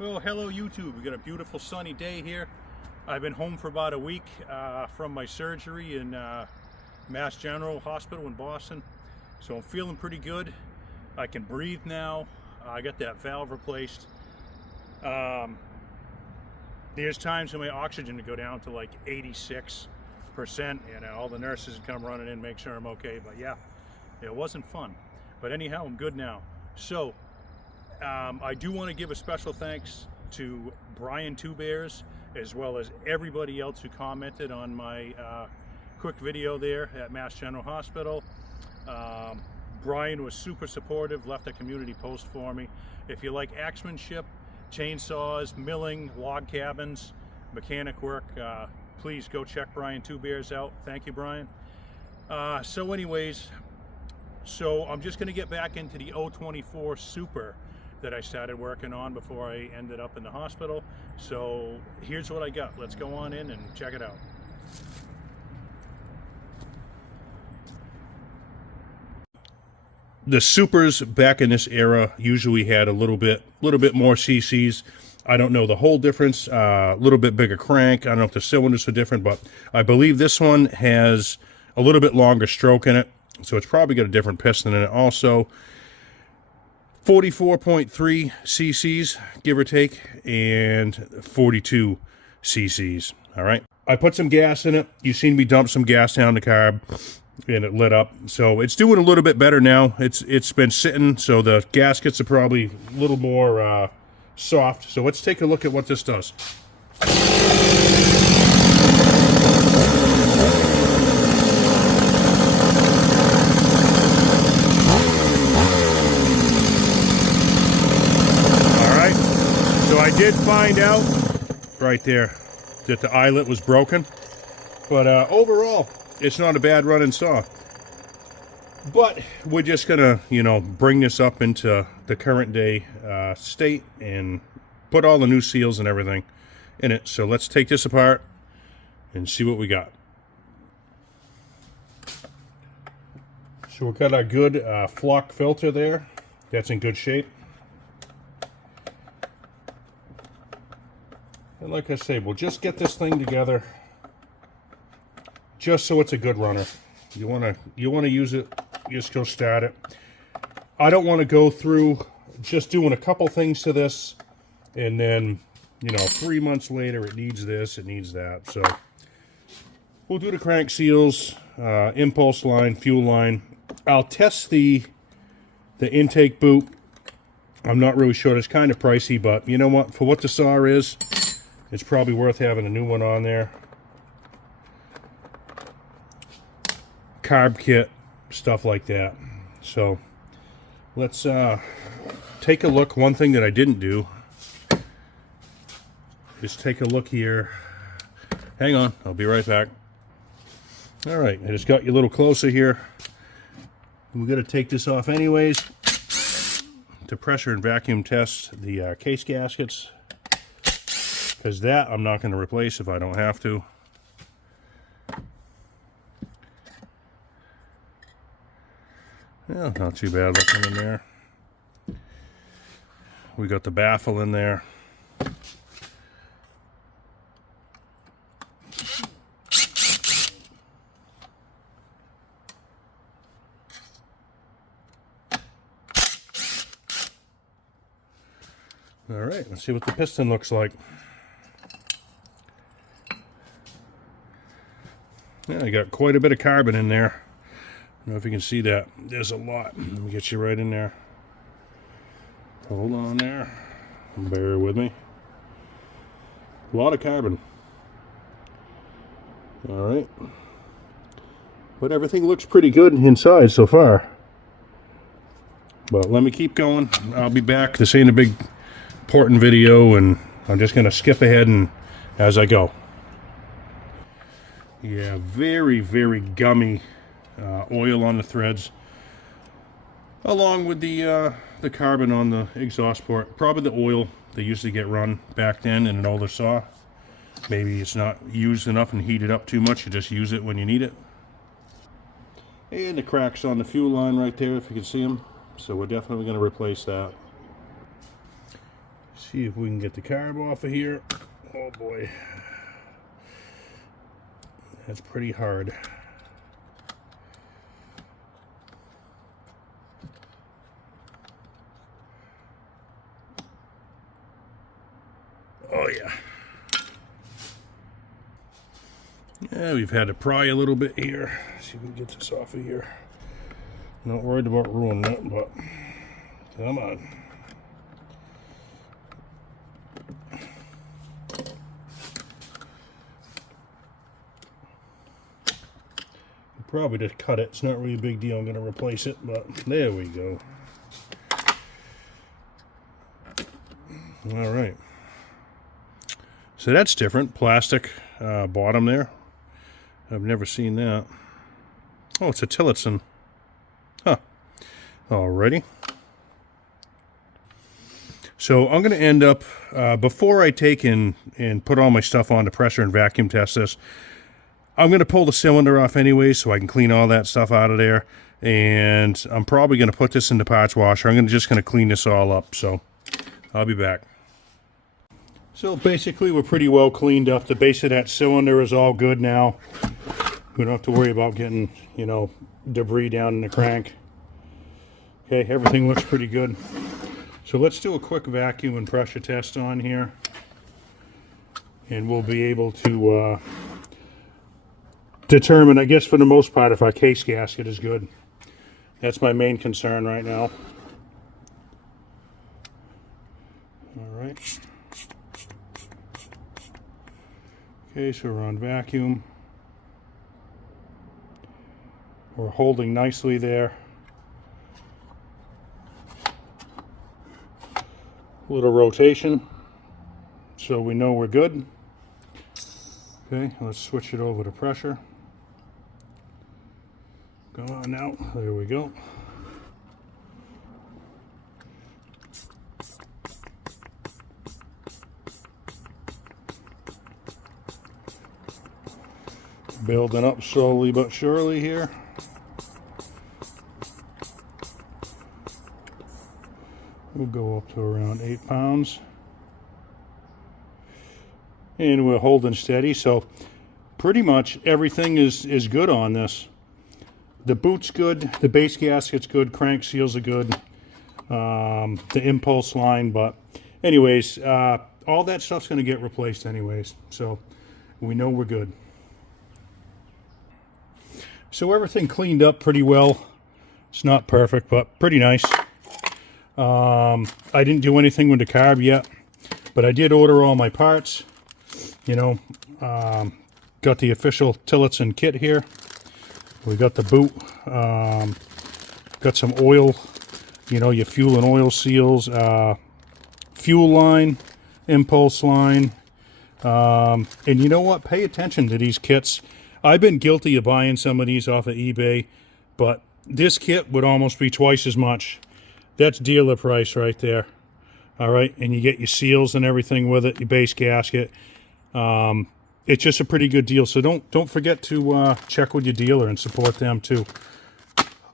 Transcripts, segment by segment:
Well, hello YouTube. We got a beautiful sunny day here. I've been home for about a week from my surgery in Mass General Hospital in Boston, so I'm feeling pretty good. I can breathe now. I got that valve replaced. There's times when my oxygen would go down to like 86%, and all the nurses would come running in, make sure I'm okay. But yeah, it wasn't fun. But anyhow, I'm good now. So I do want to give a special thanks to Brian Two Bears, as well as everybody else who commented on my quick video there at Mass General Hospital. Brian was super supportive, left a community post for me. If you like axemanship, chainsaws, milling, log cabins, mechanic work, please go check Brian Two Bears out. Thank you, Brian. So anyways, I'm just going to get back into the 024 Super that I started working on before I ended up in the hospital. So here's what I got. Let's go on in and check it out. The Supers back in this era usually had a little bit more cc's. I don't know the whole difference. A little bit bigger crank. I don't know if the cylinders are different, but I believe this one has a little bit longer stroke in it, so it's probably got a different piston in it also. 44.3 cc's, give or take, and 42 cc's. All right. I put some gas in it. You've seen me dump some gas down the carb, and it lit up. So it's doing a little bit better now. It's been sitting, so the gaskets are probably a little more soft. So let's take a look at what this does. I did find out right there that the eyelet was broken, but overall it's not a bad running saw. But we're just gonna, bring this up into the current day state and put all the new seals and everything in it. So let's take this apart and see what we got. So we've got our good flock filter there. That's in good shape. And like I say, we'll just get this thing together just so it's a good runner. You wanna use it, just go start it. I don't want to go through just doing a couple things to this and then, 3 months later it needs this, it needs that. So we'll do the crank seals, impulse line, fuel line. I'll test the intake boot. I'm not really sure. It's kind of pricey, but you know what? For what the saw is, it's probably worth having a new one on there. Carb kit, stuff like that. So let's take a look. One thing that I didn't do is take a look here. Hang on, I'll be right back. All right, I just got you a little closer here. We're going to take this off anyways to pressure and vacuum test the case gaskets, because that I'm not going to replace if I don't have to. Yeah, not too bad looking in there. We got the baffle in there. All right, let's see what the piston looks like. Yeah, I got quite a bit of carbon in there. I don't know if you can see that. There's a lot. Let me get you right in there. Hold on there. Bear with me. A lot of carbon. All right. But everything looks pretty good inside so far. But let me keep going. I'll be back. This ain't a big important video, and I'm just going to skip ahead and as I go. Yeah, very, very gummy oil on the threads, along with the carbon on the exhaust port. Probably the oil they used to get run back then in an older saw. Maybe it's not used enough and heated up too much. You just use it when you need it. And the cracks on the fuel line right there, if you can see them. So we're definitely going to replace that. See if we can get the carb off of here. Oh boy. That's pretty hard. Oh yeah. Yeah, we've had to pry a little bit here. See if we can get this off of here. Not worried about ruining it, but come on. Probably just cut it. It's not really a big deal. I'm going to replace it, but there we go. All right. So that's different. Plastic bottom there. I've never seen that. Oh, it's a Tillotson. Huh. Alrighty. So I'm going to end up, before I take and put all my stuff on to pressure and vacuum test this, I'm going to pull the cylinder off anyway so I can clean all that stuff out of there. And I'm probably going to put this in the parts washer. I'm just going to clean this all up. So I'll be back. So basically we're pretty well cleaned up. The base of that cylinder is all good now. We don't have to worry about getting, you know, debris down in the crank. Okay, everything looks pretty good. So let's do a quick vacuum and pressure test on here. And we'll be able to determine, I guess for the most part, if our case gasket is good. That's my main concern right now. All right. Okay, so we're on vacuum. We're holding nicely there. A little rotation, so we know we're good. Okay, let's switch it over to pressure. Go on now. There we go. Building up slowly but surely here. We'll go up to around 8 pounds. And we're holding steady, so pretty much everything is good on this. The boot's good, the base gasket's good, crank seals are good, the impulse line, but anyways, all that stuff's going to get replaced anyways, so we know we're good. So everything cleaned up pretty well. It's not perfect, but pretty nice. I didn't do anything with the carb yet, but I did order all my parts. You know, got the official Tillotson kit here. We got the boot, got some oil, you know, your fuel and oil seals, fuel line, impulse line, and you know what, pay attention to these kits. I've been guilty of buying some of these off of eBay, but this kit would almost be twice as much. That's dealer price right there. All right, and you get your seals and everything with it, your base gasket. It's just a pretty good deal, so don't forget to check with your dealer and support them too.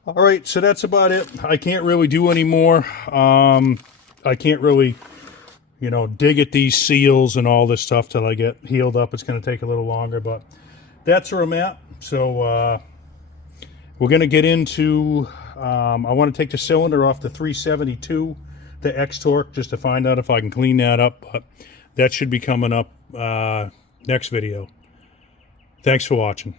All right, so that's about it. I can't really do any more. I can't really, you know, dig at these seals and all this stuff till I get healed up. It's going to take a little longer, but that's where I'm at. So we're going to get into, I want to take the cylinder off the 372, the X-Torque, just to find out if I can clean that up, but that should be coming up next video. Thanks for watching.